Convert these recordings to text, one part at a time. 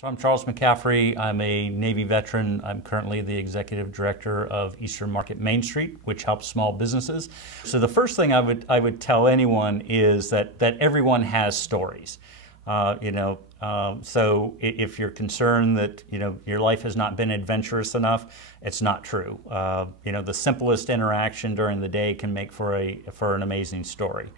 So I'm Charles McCaffrey. I'm a Navy veteran. I'm currently the executive director of Eastern Market Main Street, which helps small businesses. So the first thing I would tell anyone is that everyone has stories. So if you're concerned that your life has not been adventurous enough, it's not true. The simplest interaction during the day can make for an amazing story.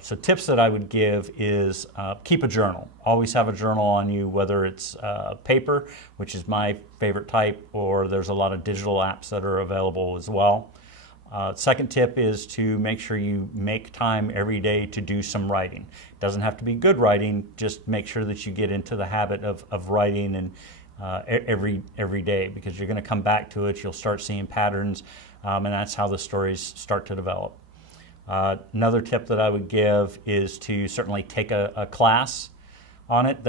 So tips that I would give is keep a journal. Always have a journal on you, whether it's paper, which is my favorite type, or there's a lot of digital apps that are available as well. Second tip is to make sure you make time every day to do some writing. It doesn't have to be good writing, just make sure that you get into the habit of writing and every day, because you're going to come back to it, you'll start seeing patterns, and that's how the stories start to develop. Another tip that I would give is to certainly take a class on it.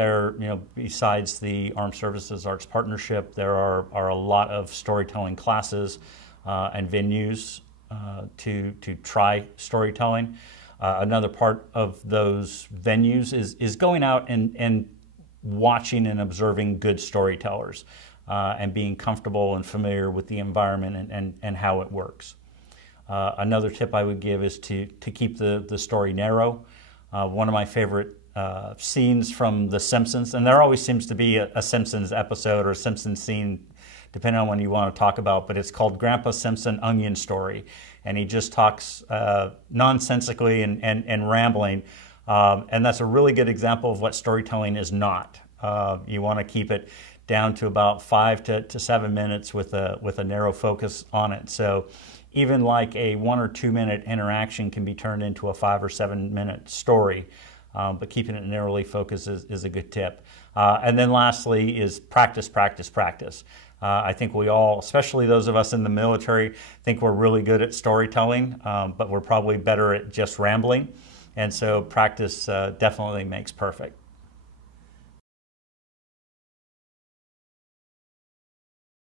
Besides the Armed Services Arts Partnership, there are a lot of storytelling classes and venues to try storytelling. Another part of those venues is going out and watching and observing good storytellers and being comfortable and familiar with the environment and how it works. Another tip I would give is to keep the story narrow. One of my favorite scenes from The Simpsons, and there always seems to be a Simpsons episode or a Simpsons scene, depending on what you want to talk about, but it's called Grandpa Simpson Onion Story. And he just talks nonsensically and rambling. And that's a really good example of what storytelling is not. You want to keep it down to about 5 to 7 minutes with a narrow focus on it. So even like a 1 or 2 minute interaction can be turned into a 5 or 7 minute story, but keeping it narrowly focused is a good tip. And then lastly is practice, practice, practice. I think we all, especially those of us in the military, think we're really good at storytelling, but we're probably better at just rambling. And so practice definitely makes perfect.